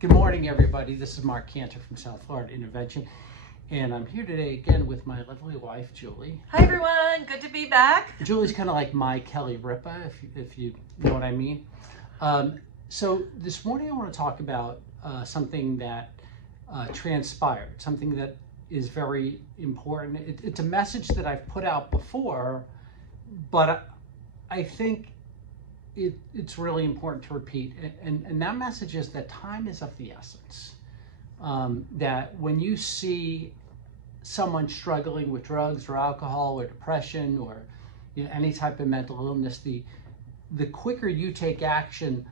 Good morning, everybody. This is Mark Cantor from South Florida Intervention, and I'm here today again with my lovely wife, Julie. Hi, everyone. Good to be back. Julie's kind of like my Kelly Ripa, if you know what I mean. So this morning I want to talk about something that transpired, something that is very important. It's a message that I've put out before, but I think it's really important to repeat, and that message is that time is of the essence. That when you see someone struggling with drugs or alcohol or depression or any type of mental illness, the quicker you take action,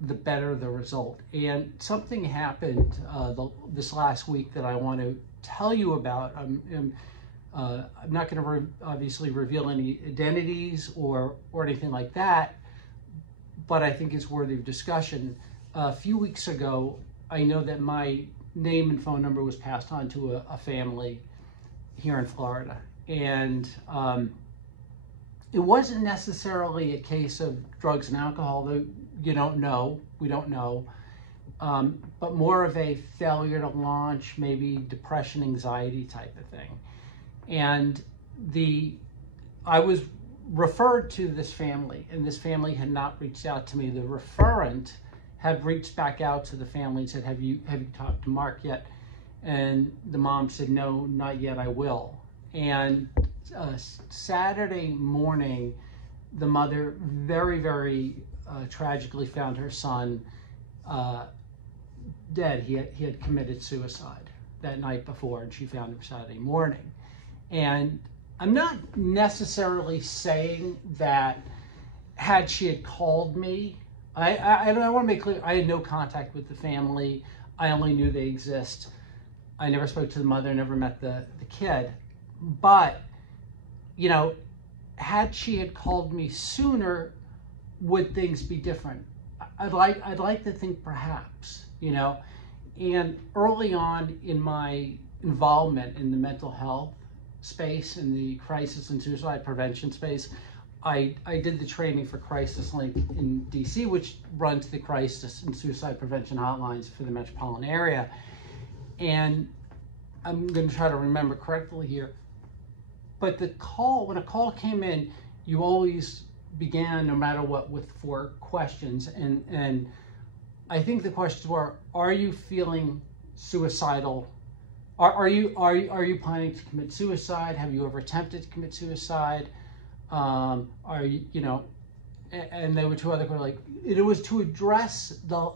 the better the result. And something happened this last week that I want to tell you about. I'm not going to obviously reveal any identities or anything like that, but I think it's worthy of discussion. A few weeks ago, I know that my name and phone number was passed on to a family here in Florida. And it wasn't necessarily a case of drugs and alcohol, though we don't know, but more of a failure to launch, maybe depression, anxiety type of thing. And I was referred to this family, and this family had not reached out to me. The referent had reached back out to the family and said, have you talked to Mark yet? And the mom said, no, not yet, I will. And Saturday morning, the mother very, very tragically found her son dead. He had committed suicide that night before, and she found him Saturday morning. And I'm not necessarily saying that had she had called me, I want to make clear, I had no contact with the family. I only knew they exist. I never spoke to the mother, never met the kid. But, had she had called me sooner, would things be different? I'd like to think perhaps, And early on in my involvement in the mental health space, in the crisis and suicide prevention space, I did the training for Crisis Link in DC, which runs the crisis and suicide prevention hotlines for the metropolitan area. And I'm going to try to remember correctly here, but when a call came in, you always began, no matter what, with 4 questions. And I think the questions were, are you feeling suicidal? Are you planning to commit suicide? Have you ever attempted to commit suicide? Are you, and there were 2 other questions. It was to address the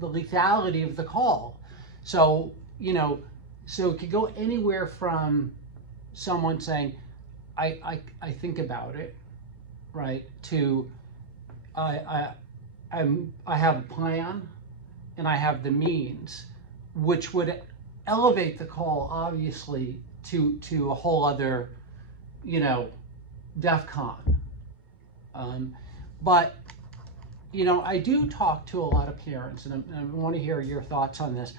lethality of the call. So, so it could go anywhere from someone saying, I think about it, right, to I have a plan and I have the means, which would elevate the call, obviously, to a whole other, DEFCON. But, I do talk to a lot of parents, and I want to hear your thoughts on this.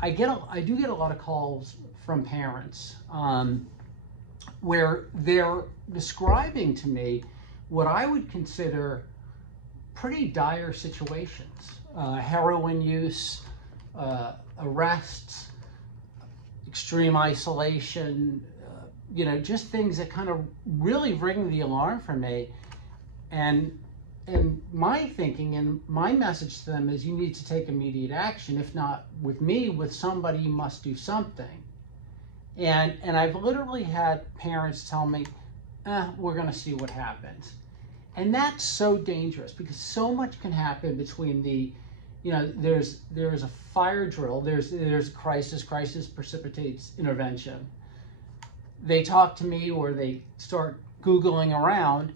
I do get a lot of calls from parents where they're describing to me what I would consider pretty dire situations. Heroin use, arrests, extreme isolation, just things that kind of really ring the alarm for me. And my thinking and my message to them is, you need to take immediate action. If not with me, with somebody, you must do something. And I've literally had parents tell me, we're going to see what happens. And that's so dangerous, because so much can happen between there's a fire drill, there's a crisis precipitates intervention. They talk to me, or they start Googling around,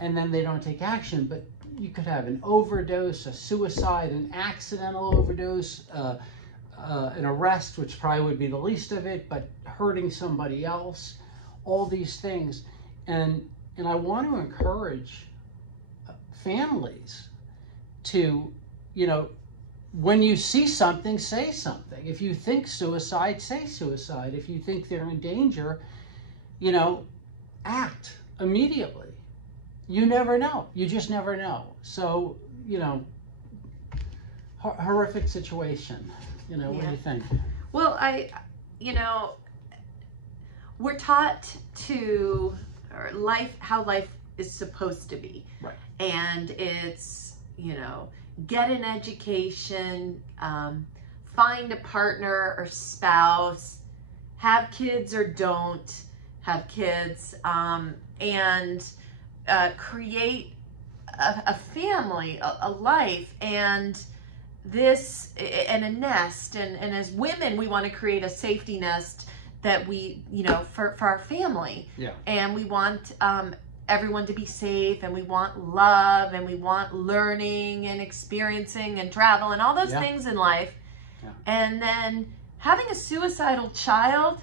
and then they don't take action. But you could have an overdose, a suicide, an accidental overdose, an arrest, which probably would be the least of it, but hurting somebody else, all these things. And I want to encourage families to, when you see something, say something. If you think suicide, say suicide. If you think they're in danger, act immediately. You never know. You just never know. So, horrific situation. What do you think? Well, we're taught how life is supposed to be. Right. And it's, get an education, find a partner or spouse, have kids or don't have kids, and create a family, a life, and a nest. And as women, we want to create a safety nest that we, for our family. Yeah. And we want everyone to be safe, and we want love, and we want learning and experiencing and travel and all those things in life. Yeah. And then having a suicidal child,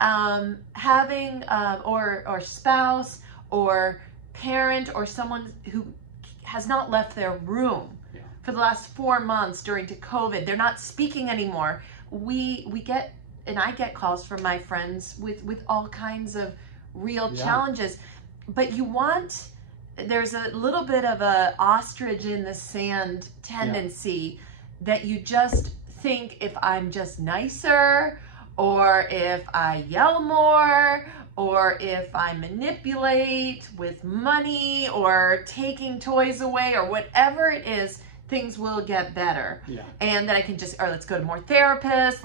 having or spouse or parent or someone who has not left their room for the last 4 months during COVID. They're not speaking anymore. I get calls from my friends with all kinds of real challenges. But there's a little bit of a ostrich in the sand tendency that you just think, if I'm just nicer, or if I yell more, or if I manipulate with money or taking toys away or whatever it is, things will get better. Yeah. And then I can let's go to more therapists,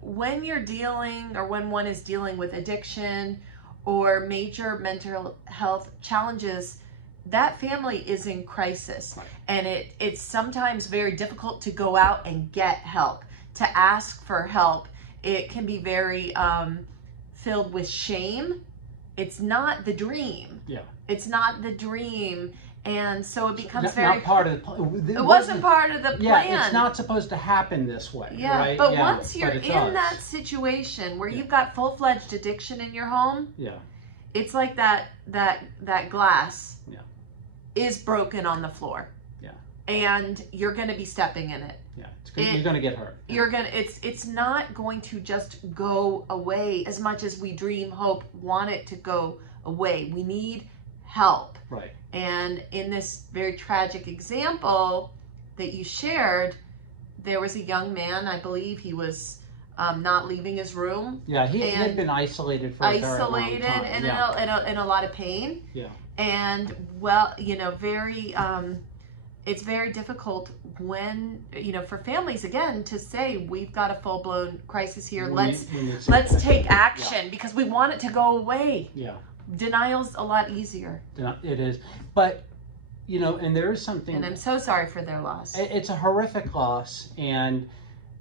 when you're dealing, or when one is dealing with addiction or major mental health challenges, that family is in crisis. Right. And it's sometimes very difficult to go out and get help, to ask for help. It can be very filled with shame. It's not the dream. Yeah. It's not the dream. And so it becomes not part of the it wasn't part of the plan. Yeah, it's not supposed to happen this way. Yeah, right? But once you're in that situation where you've got full-fledged addiction in your home, it's like that glass is broken on the floor. Yeah. And you're going to be stepping in it. Yeah, you're going to get hurt. You're going to it's not going to just go away as much as we dream, hope, want it to go away. We need help. Right. And in this very tragic example that you shared, there was a young man, I believe he was not leaving his room. Yeah, he had been isolated for a very long time. And in a lot of pain. Yeah. And it's very difficult when, for families, again, to say, we've got a full-blown crisis here. Let's take action because we want it to go away. Yeah. Denial's a lot easier. It is. But, and there is something... And I'm so sorry for their loss. It's a horrific loss, and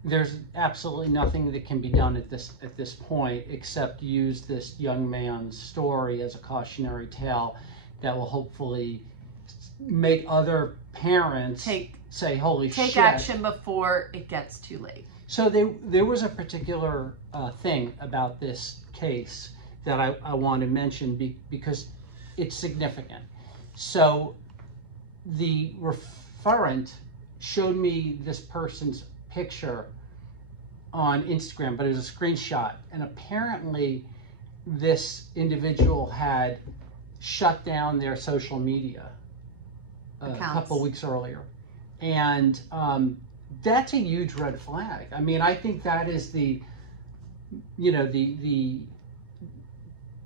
there's absolutely nothing that can be done at this point except use this young man's story as a cautionary tale that will hopefully make other parents say, holy shit. Take action before it gets too late. So there was a particular thing about this case that I want to mention because it's significant. So the referent showed me this person's picture on Instagram, but it was a screenshot. And apparently this individual had shut down their social media a couple weeks earlier. And that's a huge red flag. I mean, I think that is the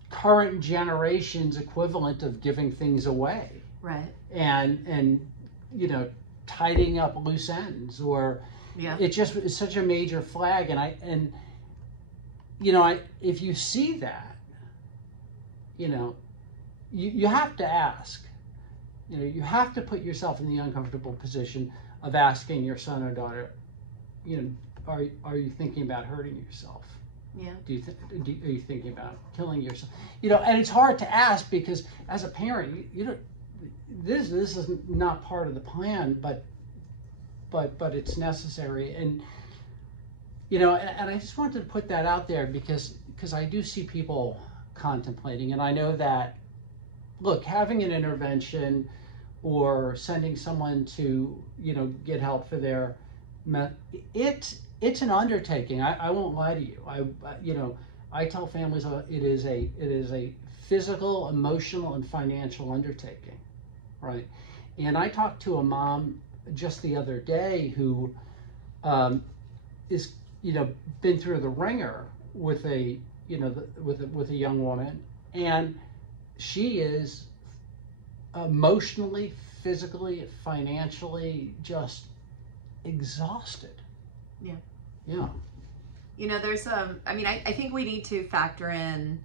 current generation's equivalent of giving things away. Right. And tidying up loose ends, or it's such a major flag. And if you see that, you have to ask. You have to put yourself in the uncomfortable position of asking your son or daughter, are you thinking about hurting yourself? Yeah. Are you thinking about killing yourself? And it's hard to ask because as a parent, this is not part of the plan, but it's necessary. And and I just wanted to put that out there because I do see people contemplating, and I know that, look, having an intervention or sending someone to get help for their it's an undertaking. I won't lie to you. I tell families it is a physical, emotional, and financial undertaking, right? And I talked to a mom just the other day who is, been through the ringer with a, with a young woman, and she is emotionally, physically, financially just exhausted. Yeah. Yeah. There's I think we need to factor in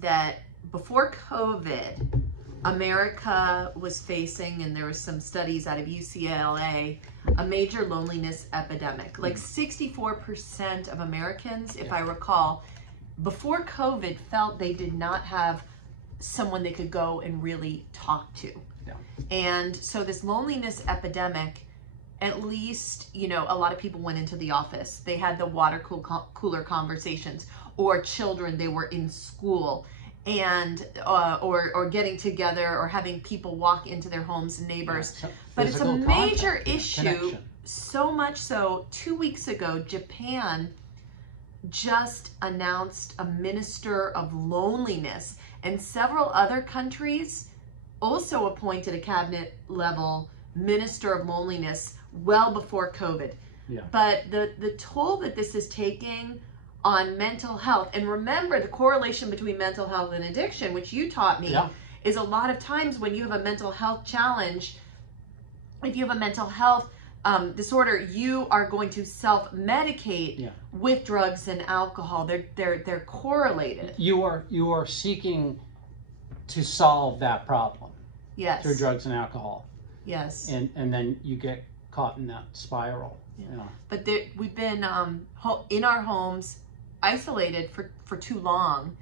that before COVID, America was facing, and there were some studies out of UCLA, a major loneliness epidemic. Like 64% of Americans, if I recall, before COVID felt they did not have someone they could go and really talk to. Yeah. And so this loneliness epidemic, at least, a lot of people went into the office. They had the water cooler conversations, or children, they were in school, and or getting together, or having people walk into their homes and neighbors. Yeah, but it's a major issue, connection. so much so 2 weeks ago, Japan just announced a minister of loneliness, and several other countries also appointed a cabinet level minister of loneliness well before COVID. Yeah. But the toll that this is taking on mental health, and remember the correlation between mental health and addiction, which you taught me, is a lot of times when you have a mental health challenge, if you have a mental health disorder, you are going to self-medicate with drugs and alcohol. They're correlated. You are seeking to solve that problem. Yes. Through drugs and alcohol. Yes. And then you get caught in that spiral. Yeah. But we've been in our homes, isolated for too long,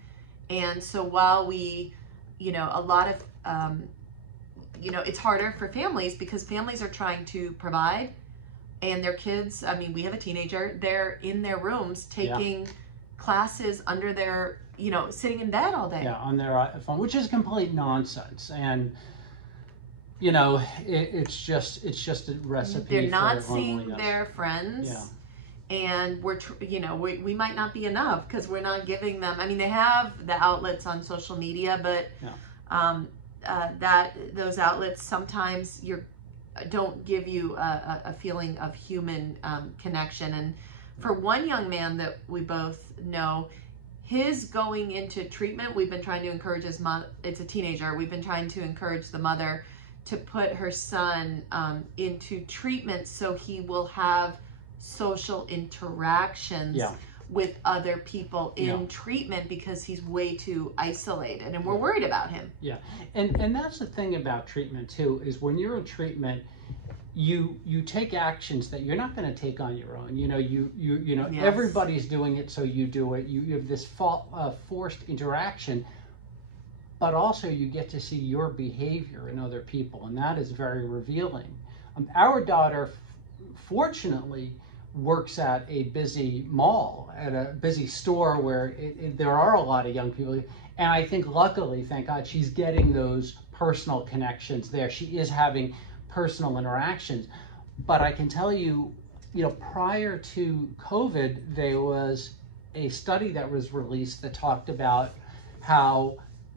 and so while we, a lot of, it's harder for families because families are trying to provide, and their kids. I mean, we have a teenager. They're in their rooms taking classes under their, sitting in bed all day. Yeah, on their iPhone, which is complete nonsense. And it's just a recipe. They're not for seeing loneliness. their friends. Yeah. And we might not be enough because we're not giving them. I mean, they have the outlets on social media, but those outlets sometimes don't give you a feeling of human connection. And for one young man that we both know, his going into treatment, we've been trying to encourage his mom. It's a teenager. We've been trying to encourage the mother to put her son into treatment so he will have social interactions with other people in treatment, because he's way too isolated, and we're worried about him. Yeah. And that's the thing about treatment too, is when you're in treatment, you take actions that you're not going to take on your own. Everybody's doing it, so you do it. You have this forced interaction, but also you get to see your behavior in other people, and that is very revealing. Our daughter, fortunately, works at a busy mall, at a busy store where there are a lot of young people. And I think luckily, thank God, she's getting those personal connections there. She is having personal interactions. But I can tell you, prior to COVID, there was a study that was released that talked about how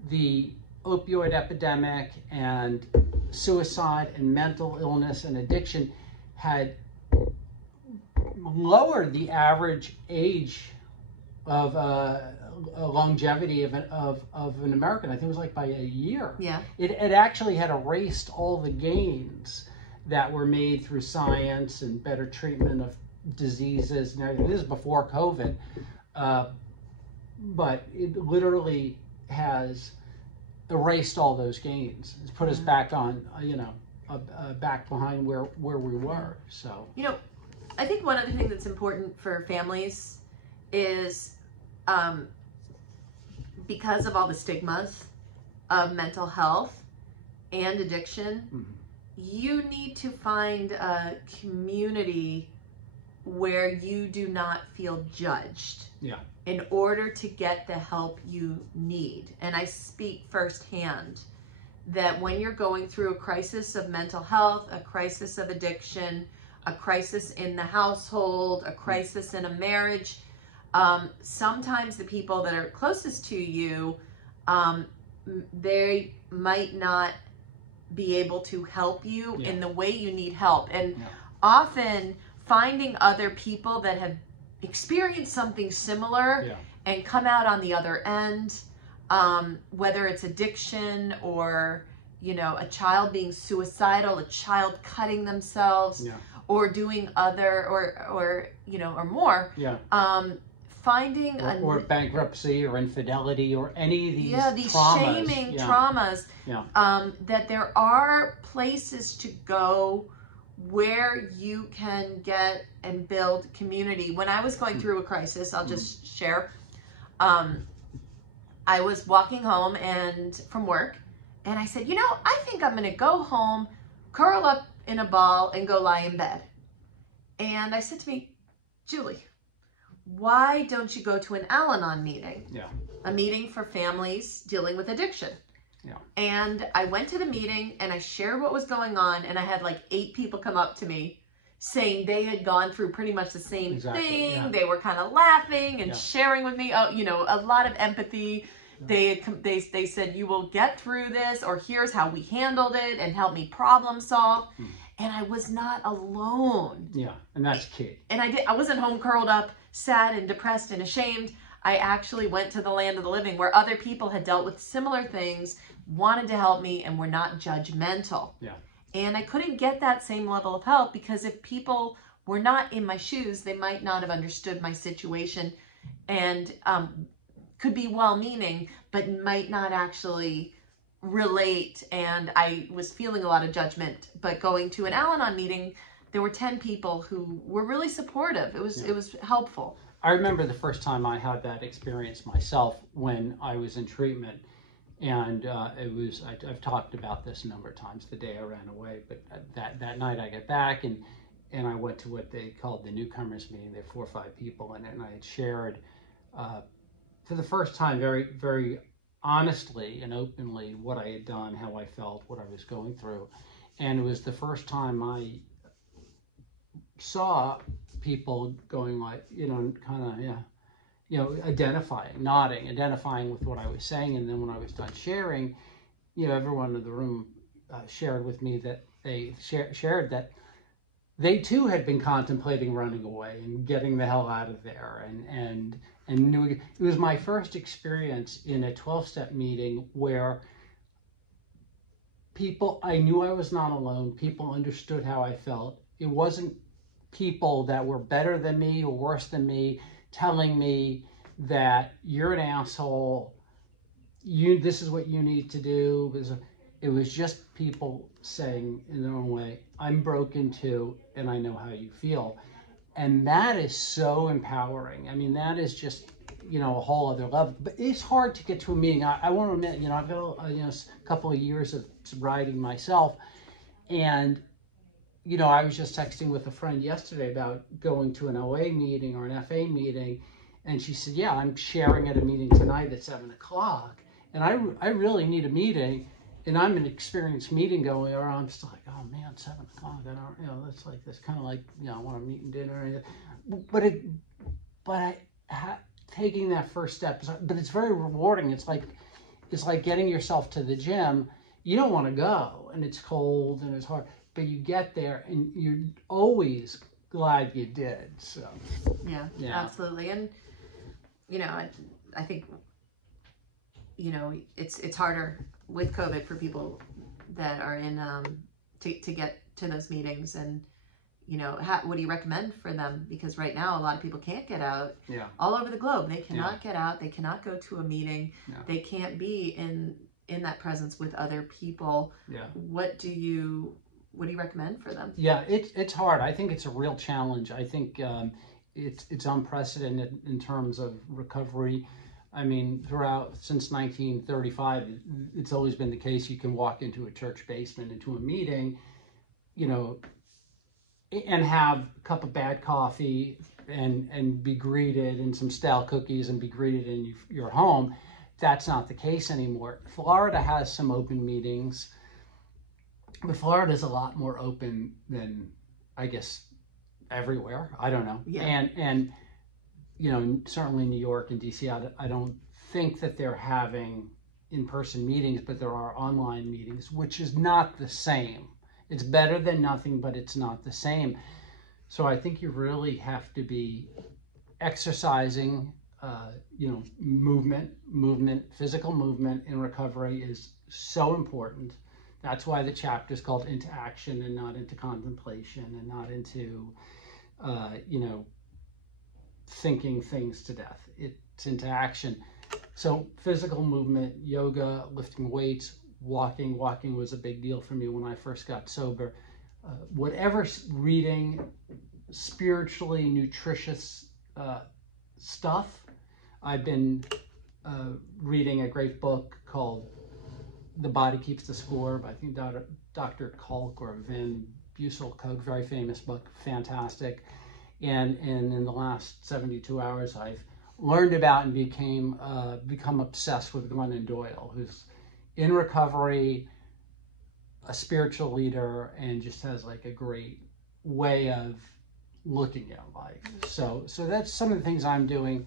the opioid epidemic and suicide and mental illness and addiction had lowered the average age of longevity of an American. I think it was like by a year. Yeah. It actually had erased all the gains that were made through science and better treatment of diseases and everything. This is before COVID, but it literally has erased all those gains. It's put us back on, back behind where we were. So I think one other thing that's important for families is because of all the stigmas of mental health and addiction, you need to find a community where you do not feel judged in order to get the help you need. And I speak firsthand that when you're going through a crisis of mental health, a crisis of addiction, a crisis in the household, a crisis in a marriage, sometimes the people that are closest to you, they might not be able to help you Yeah. in the way you need help. And Yeah. often finding other people that have experienced something similar Yeah. and come out on the other end, whether it's addiction or, you know, a child being suicidal, a child cutting themselves, Yeah. or doing other, or you know, or more. Yeah. Finding or bankruptcy or infidelity or any of these these traumas. shaming Yeah. traumas. Yeah. That there are places to go where you can get and build community. When I was going through a crisis, I'll just share. I was walking home and from work, and I said, you know, I think I'm going to go home, curl up in a ball, and go lie in bed. And I said to me, Julie, why don't you go to an Al-Anon meeting? Yeah. A meeting for families dealing with addiction. Yeah. And I went to the meeting and I shared what was going on, and I had like 8 people come up to me saying they had gone through pretty much the same thing. Yeah. They were kind of laughing and Yeah. sharing with me, you know, a lot of empathy. They said, you will get through this, or here's how we handled it, and help me problem solve. And I was not alone. Yeah, and that's key. And I wasn't home curled up, sad and depressed and ashamed. I actually went to the land of the living where other people had dealt with similar things, wanted to help me, and were not judgmental. Yeah. And I couldn't get that same level of help because if people were not in my shoes, they might not have understood my situation, and could be well-meaning, but might not actually relate. And I was feeling a lot of judgment. But going to an Al-Anon meeting, there were 10 people who were really supportive. It was helpful. I remember the first time I had that experience myself when I was in treatment, and I've talked about this a number of times, the day I ran away, but that night I got back and I went to what they called the newcomers meeting. There were 4 or 5 people in it, and I had shared for the first time very, very honestly and openly what I had done, how I felt, what I was going through. And it was the first time I saw people going like, you know, kind of, yeah, you know, identifying with what I was saying. And then when I was done sharing, you know, everyone in the room shared with me that they shared that they too had been contemplating running away and getting the hell out of there, and knew it was my first experience in a 12-step meeting where people, I knew I was not alone. People understood how I felt. It wasn't people that were better than me or worse than me telling me that you're an asshole, this is what you need to do. It was just people saying in their own way, I'm broken too, and I know how you feel. And that is so empowering. I mean, that is just, you know, a whole other level. But it's hard to get to a meeting. I want to admit, you know, I've got a couple of years of sobriety myself, and you know, I was just texting with a friend yesterday about going to an OA meeting or an FA meeting, and she said, yeah, I'm sharing at a meeting tonight at 7 o'clock, and I really need a meeting, and I'm an experienced meeting going, or I'm just like, oh man, 7 o'clock, I don't, you know, that's like, that's kind of like, you know, I want to meet and dinner, but taking that first step, but it's very rewarding. It's like getting yourself to the gym. You don't want to go, and it's cold and it's hard, but you get there and you're always glad you did. So yeah. Absolutely. And you know, I think, you know, it's harder with COVID for people that are in to get to those meetings. And you know, what do you recommend for them? Because right now a lot of people can't get out. Yeah. All over the globe, they cannot get out. They cannot go to a meeting. Yeah. They can't be in that presence with other people. Yeah. What do you recommend for them? Yeah, it's hard. I think it's a real challenge. I think it's unprecedented in terms of recovery. I mean, since 1935, it's always been the case. You can walk into a church basement, into a meeting, you know, and have a cup of bad coffee and be greeted, and some stale cookies and be greeted in your home. That's not the case anymore. Florida has some open meetings, but Florida is a lot more open than, I guess, everywhere. I don't know. Yeah. And you know, certainly New York and DC, I don't think that they're having in-person meetings, but there are online meetings, which is not the same. It's better than nothing, but it's not the same. So I think you really have to be exercising, movement, physical movement in recovery is so important. That's why the chapter is called Into Action and not into contemplation and not into, thinking things to death. It's into action. So physical movement, yoga, lifting weights, walking. Walking was a big deal for me when I first got sober. Whatever reading, spiritually nutritious stuff. I've been reading a great book called The Body Keeps the Score by, I think, Dr. Kalk or Van Bussel-Koch, very famous book, fantastic. And in the last 72 hours, I've learned about and become obsessed with Glennon Doyle, who's in recovery, a spiritual leader, and just has like a great way of looking at life. So that's some of the things I'm doing.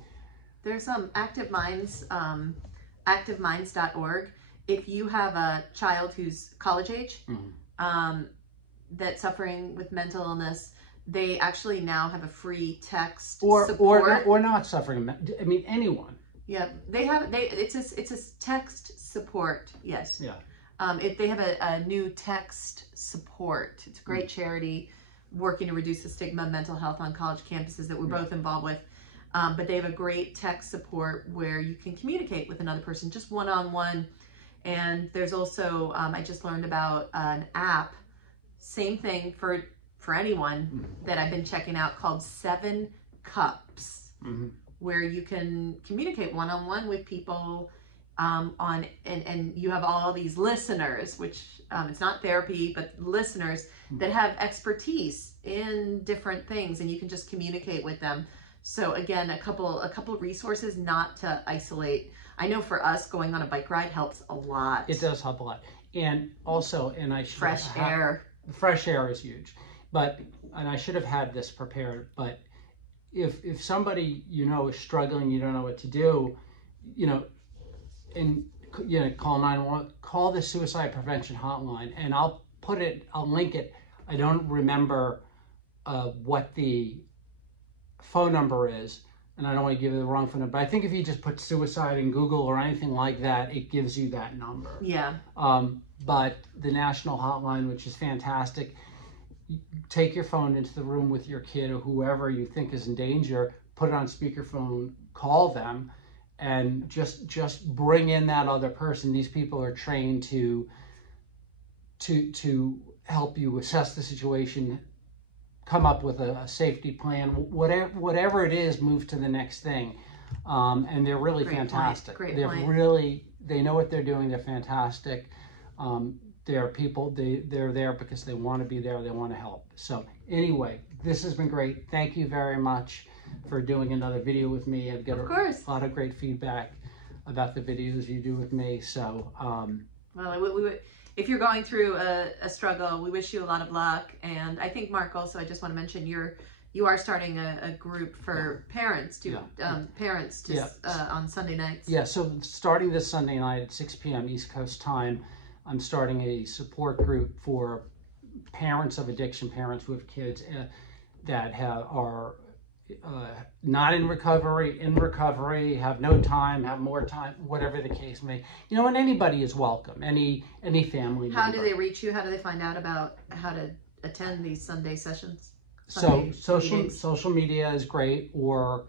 There's Active Minds, activeminds.org. If you have a child who's college age, that's suffering with mental illness, they actually now have a free text support. Or not suffering. I mean, anyone. Yeah, it's a text support. Yes. Yeah. They have a new text support. It's a great charity working to reduce the stigma of mental health on college campuses that we're both involved with. But they have a great text support where you can communicate with another person, just one-on-one. And there's also, I just learned about an app, same thing for anyone, that I've been checking out, called 7 Cups, where you can communicate one-on-one with people and you have all these listeners, which it's not therapy, but listeners that have expertise in different things, and you can just communicate with them. So again, a couple resources not to isolate. I know for us, going on a bike ride helps a lot. It does help a lot. And also, fresh air. Fresh air is huge. And I should have had this prepared, but if somebody, is struggling, you don't know what to do, call 911, call the Suicide Prevention Hotline, and I'll link it. I don't remember what the phone number is, and I don't want to give you the wrong phone number, but I think if you just put suicide in Google or anything like that, it gives you that number. Yeah. But the national hotline, which is fantastic, take your phone into the room with your kid or whoever you think is in danger, put it on speakerphone, call them, and just bring in that other person. These people are trained to help you assess the situation, come up with a safety plan, whatever it is, move to the next thing. And they're really fantastic. Great they're point. They know what they're doing. They're fantastic. They're people, they're there because they want to be there, they want to help. So anyway, this has been great. Thank you very much for doing another video with me. I've got a lot of great feedback about the videos you do with me. So, well, if you're going through a struggle, we wish you a lot of luck. And I think, Mark, also, I just want to mention you are starting a group for parents on Sunday nights. Yeah, so starting this Sunday night at 6 p.m. East Coast time, I'm starting a support group for parents of addiction, parents with kids that are not in recovery, have no time, have more time, whatever the case may. And anybody is welcome, any family member. How do they reach you? How do they find out about how to attend these Sunday sessions? Social media is great, or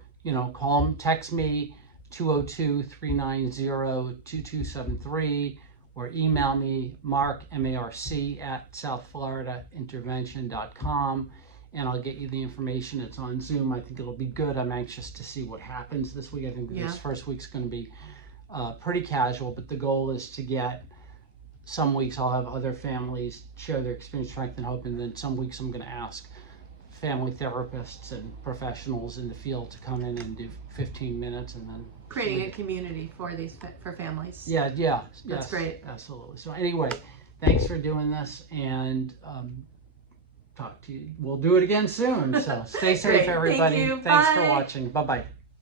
call them, text me 202-390-2273, or email me, Mark, M-A-R-C, @southfloridaintervention.com, and I'll get you the information. It's on Zoom. I think it'll be good. I'm anxious to see what happens this week. I think this first week's going to be pretty casual, but the goal is to get, some weeks I'll have other families share their experience, strength, and hope, and then some weeks I'm going to ask family therapists and professionals in the field to come in and do 15 minutes, and then creating a community for families. Yeah, that's great. Absolutely. So anyway, thanks for doing this, and talk to you. We'll do it again soon. So stay safe, everybody. Thank you. Thanks Bye. for watching. Bye-bye.